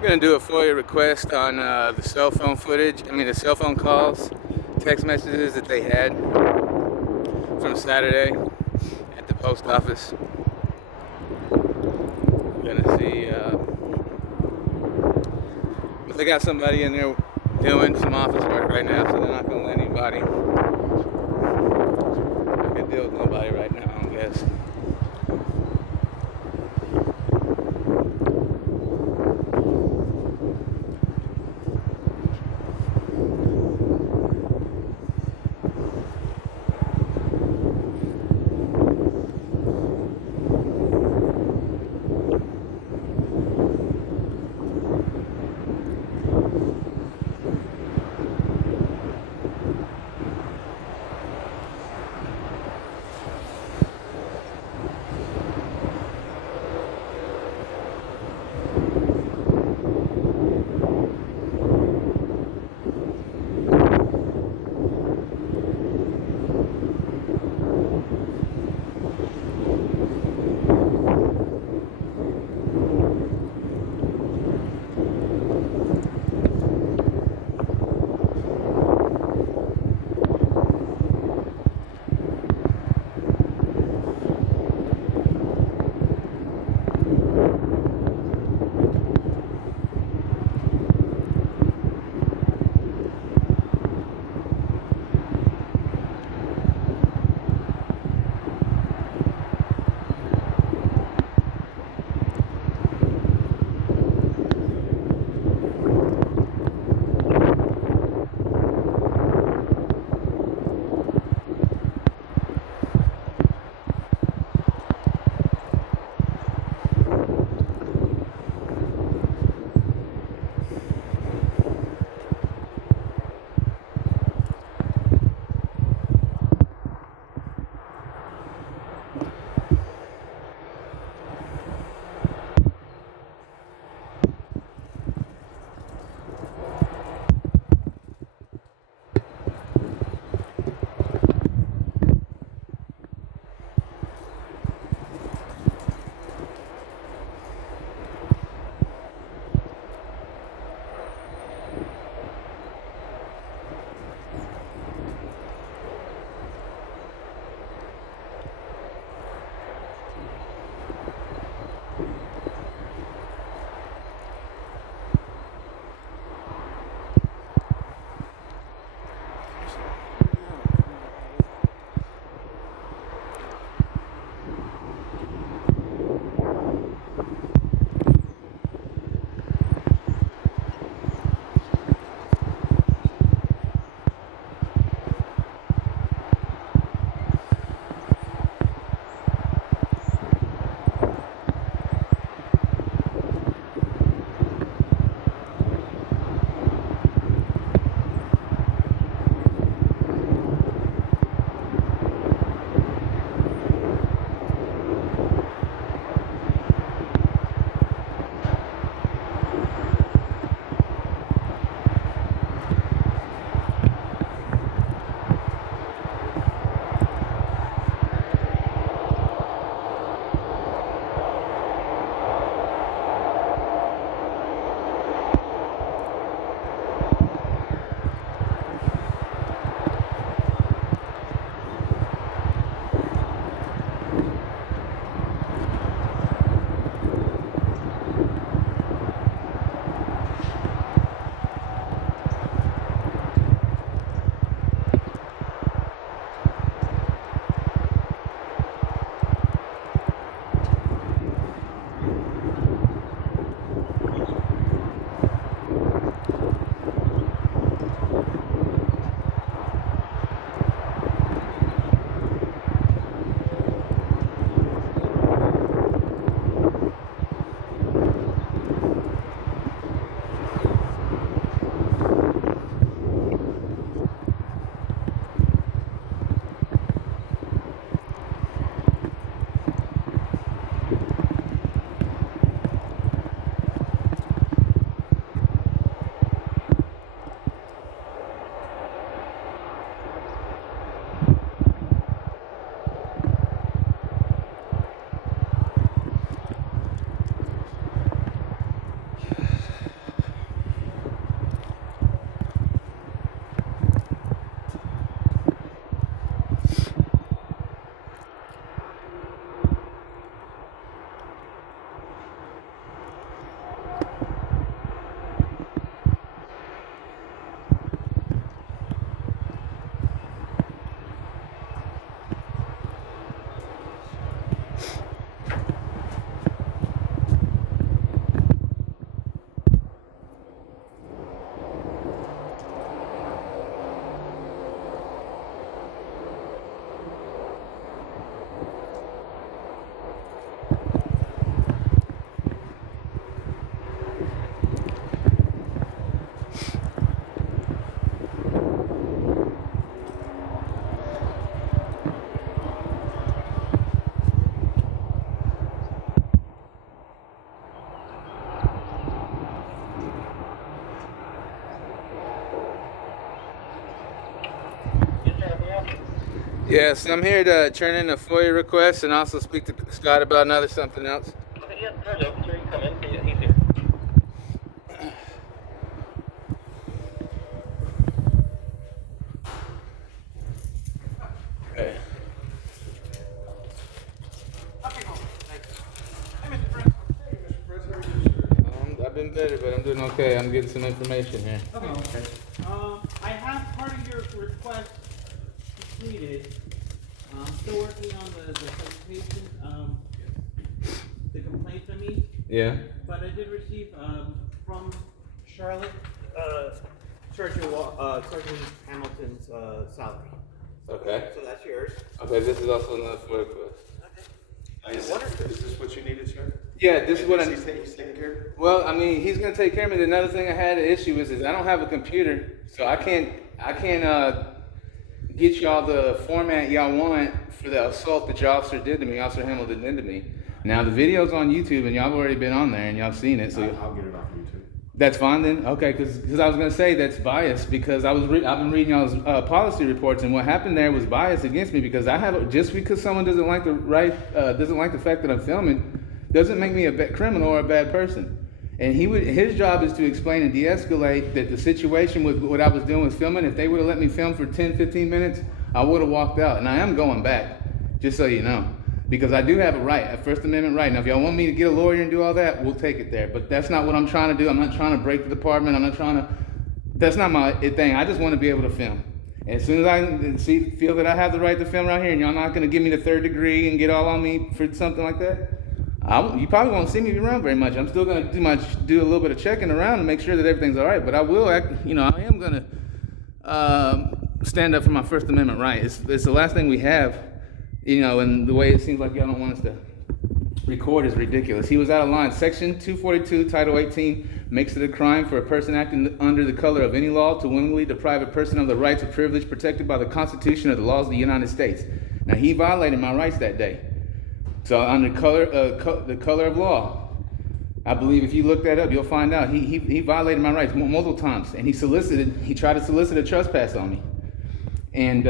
I'm gonna do a FOIA request on the cell phone footage, the cell phone calls, text messages that they had from Saturday at the post office. I'm gonna see if they got somebody in there doing some office work right now, so they're not gonna let anybody. I can deal with nobody right now, I guess. Yes, I'm here to turn in a FOIA request and also speak to Scott about something else. Okay, yeah, sure, sure, you can come in. He's here. Okay. I've been better, but I'm doing okay. I'm getting some information here. Okay. I have part of your request completed. I'm still working on the presentation, the complaints I mean. Yeah. But I did receive from Charlotte, Sergeant Hamilton's salary. Okay. So that's yours. Okay, this is also another FOIA request. Is this what you needed, sir? Yeah, this is what He's taking care of it? Well, I mean, he's gonna take care of me. Another thing I had an issue is I don't have a computer, so I can't get y'all the format y'all want for the assault that your officer did to me, Officer Hamilton did to me. Now the video's on YouTube, and y'all have already been on there, and y'all seen it. So I'll get it off YouTube. that's fine then. Okay, because I was gonna say that's biased because I've been reading y'all's policy reports, and what happened there was bias against me because just because someone doesn't like the fact that I'm filming, doesn't make me a bad criminal or a bad person. And his job is to explain and de-escalate that the situation with what I was doing was filming. If they would have let me film for 10, 15 minutes, I would have walked out. And I am going back, just so you know. Because I do have a right, a First Amendment right. Now, if y'all want me to get a lawyer and do all that, we'll take it there. But that's not what I'm trying to do. I'm not trying to break the department. That's not my thing. I just want to be able to film. And as soon as I feel that I have the right to film right here, and y'all not going to give me the third degree and get all on me for something like that, you probably won't see me around very much. I'm still going to do a little bit of checking around to make sure that everything's all right. But I will, I am going to stand up for my First Amendment right. It's the last thing we have, and the way it seems like y'all don't want us to record is ridiculous. He was out of line. Section 242, Title 18, makes it a crime for a person acting under the color of any law to willingly deprive a person of the rights or privilege protected by the Constitution or the laws of the United States. Now, he violated my rights that day. So under the color of law, I believe if you look that up, you'll find out he violated my rights multiple times, and he tried to solicit a trespass on me, and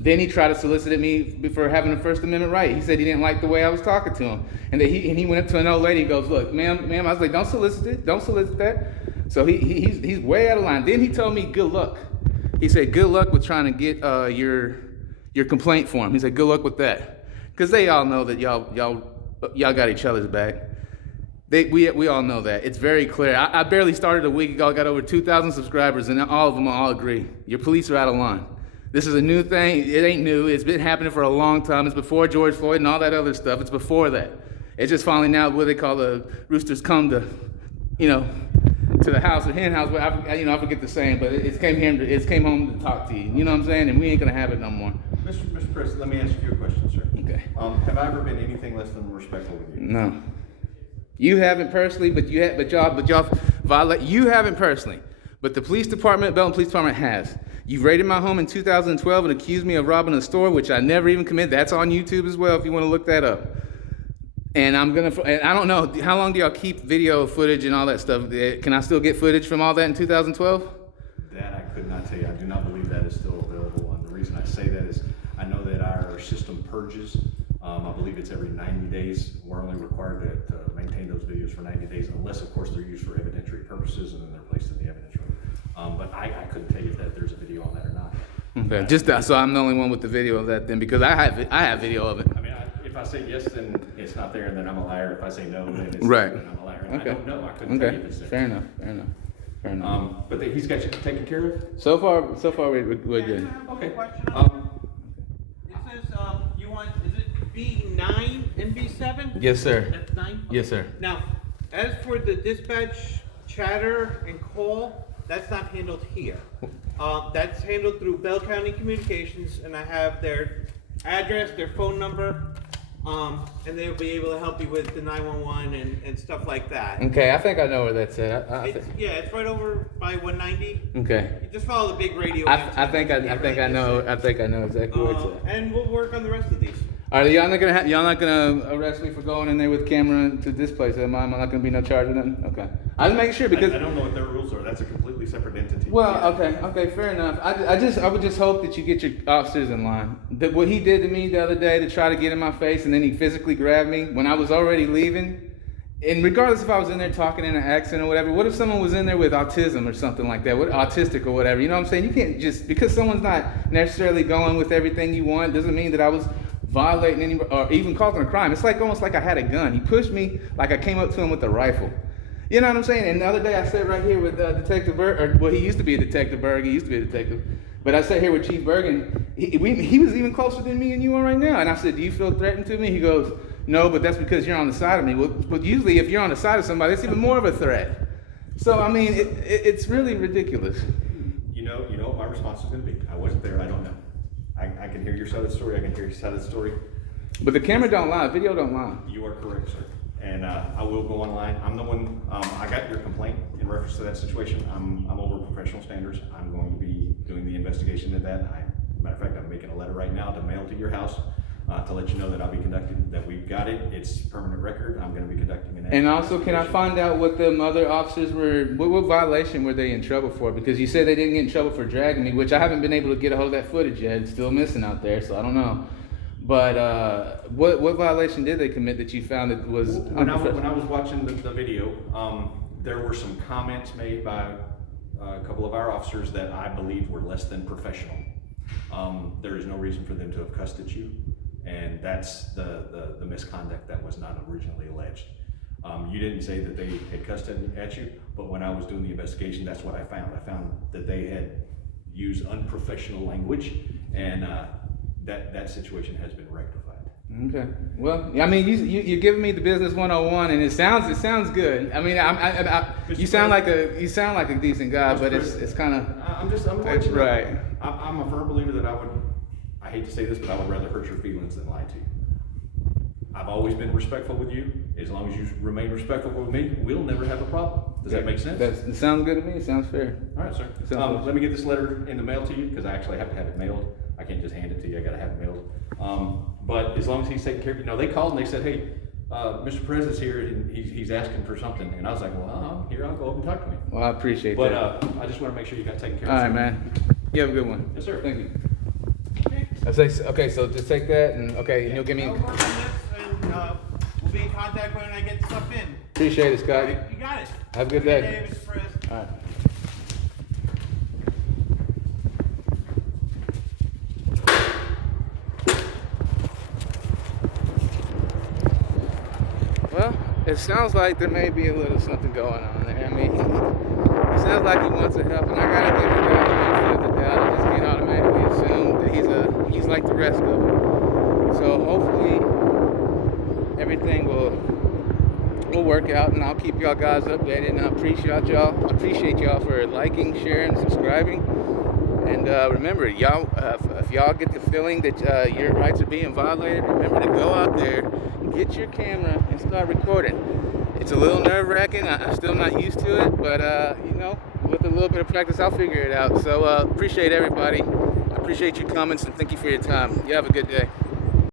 then he tried to solicit me for having a First Amendment right. He said he didn't like the way I was talking to him, and he went up to an old lady and goes, "Look, ma'am," I was like, "Don't solicit that." So he's way out of line. Then he told me, "Good luck." He said, "Good luck with trying to get your complaint form." He said, "Good luck with that." Because they all know that y'all got each other's back. We all know that. It's very clear. I barely started a week ago. I got over 2,000 subscribers, and all of them all agree. Your police are out of line. This is a new thing. It ain't new. It's been happening for a long time. It's before George Floyd and all that other stuff. It's before that. It's just finally now what they call the roosters come to the house or hen house. I forget the saying, but it came home to talk to you. You know what I'm saying? And we ain't gonna have it no more. Mr. President, let me ask you a question, sir. Okay. Have I ever been anything less than respectful with you? No. You haven't personally, but y'all violate. You haven't personally, but the police department, Belton Police Department has. You raided my home in 2012 and accused me of robbing a store, which I never even committed. That's on YouTube as well if you want to look that up. And I don't know, how long do y'all keep video footage and all that stuff? Can I still get footage from all that in 2012? That I could not tell you. I do not believe that is still available. And the reason I say that is I know that our system purges. I believe it's every 90 days. We're only required to maintain those videos for 90 days, unless, of course, they're used for evidentiary purposes and then they're placed in the evidence room. But I couldn't tell you if there's a video on that or not. Okay, so I'm the only one with the video of that then, because I have video of it. I mean, if I say yes, then it's not there, and then I'm a liar. If I say no, then it's right. there, and I'm a liar. And Okay. I don't know. I couldn't tell you if it's there. Fair enough. But he's got you taken care of? So far we're good. Okay. Question Um, it says is it B9 and B7? Yes, sir. That's 9? Yes, sir. Now, as for the dispatch, chatter, and call, that's not handled here. That's handled through Bell County Communications, and I have their address, their phone number, and they'll be able to help you with the 911 and stuff like that. Okay, I think I know where that's at. It's right over by 190. Okay. You just follow the big radio. I think I know exactly where it's at. And we'll work on the rest of these. Are y'all not gonna arrest me for going in there with camera to this place? Am I not gonna be no charge or nothing? Okay. I was making sure because I don't know what their rules are. That's a completely separate entity. well, okay, fair enough. I would just hope that you get your officers in line. That what he did to me the other day to try to get in my face and then he physically grabbed me when I was already leaving. And regardless if I was in there talking in an accent or whatever, what if someone was in there with autism or something like that, autistic or whatever? You know what I'm saying? You can't just, because someone's not necessarily going with everything you want, doesn't mean that I was violating any, or even causing a crime. It's like almost like I had a gun. He pushed me like I came up to him with a rifle. You know what I'm saying? And the other day I sat right here with Detective Berg, or well, he used to be a Detective Berg. He used to be a detective. But I sat here with Chief Bergen. He was even closer than me and you are right now. And I said, do you feel threatened to me? He goes, no, but that's because you're on the side of me. Well, but usually if you're on the side of somebody, it's even more of a threat. So, I mean, it's really ridiculous. You know what my response is going to be. I wasn't there. I don't know. I can hear your side of the story. I can hear your side of the story. But the camera don't lie. Video don't lie. You are correct, sir. And I will go online. I'm the one, I got your complaint in reference to that situation. I'm over professional standards. I'm going to be doing the investigation of that. Matter of fact, I'm making a letter right now to mail to your house to let you know that I'll be conducting, that we've got it. It's permanent record. I'm going to be conducting an And also, can I find out what the other officers were, what violation were they in trouble for? Because you said they didn't get in trouble for dragging me, which I haven't been able to get a hold of that footage yet. It's still missing out there, so I don't know. But what violation did they commit that you found that was unprofessional? When I was watching the video, there were some comments made by a couple of our officers that I believe were less than professional. There is no reason for them to have cussed at you, and that's the misconduct that was not originally alleged. You didn't say that they had cussed at you, but when I was doing the investigation, that's what I found. I found that they had used unprofessional language, and that situation has been rectified. Okay. Well, I mean, you're giving me the business 101, and it sounds good. I mean, you sound like a decent guy, but it's kind of. I'm letting you know. Right. I'm a firm believer that I hate to say this, but I would rather hurt your feelings than lie to you. I've always been respectful with you. As long as you remain respectful with me, we'll never have a problem. Does that make sense? It sounds good to me. It sounds fair. All right, sir. Let me get this letter in the mail to you, because I actually have to have it mailed. I can't just hand it to you. I got to have it mailed. But as long as he's taking care of you, they called and they said, hey, Mr. Perez is here and he's asking for something. And I was like, well, I'm here. I'll go up and talk to him. Well, I appreciate that. But I just want to make sure you got taken care of. All right, man. You have a good one. Yes, sir. Thank you. Okay, so just take that and and you'll give me. I'll work on this, and we'll be in contact when I get stuff in. Appreciate it, Scott. All right, you got it. Have a good day. Mr. Perez. All right. Well, it sounds like there may be a little something going on there. I mean, it sounds like he wants to help, and I gotta give him the benefit of the doubt. I just can't automatically assume that he's like the rest of them. So hopefully everything will work out, and I'll keep y'all guys updated. And I appreciate y'all for liking, sharing, subscribing. And remember, y'all, if y'all get the feeling that your rights are being violated, remember to go out there, get your camera, and start recording. It's a little nerve-wracking. I'm still not used to it, but with a little bit of practice, I'll figure it out. So appreciate everybody. I appreciate your comments, and thank you for your time. You have a good day.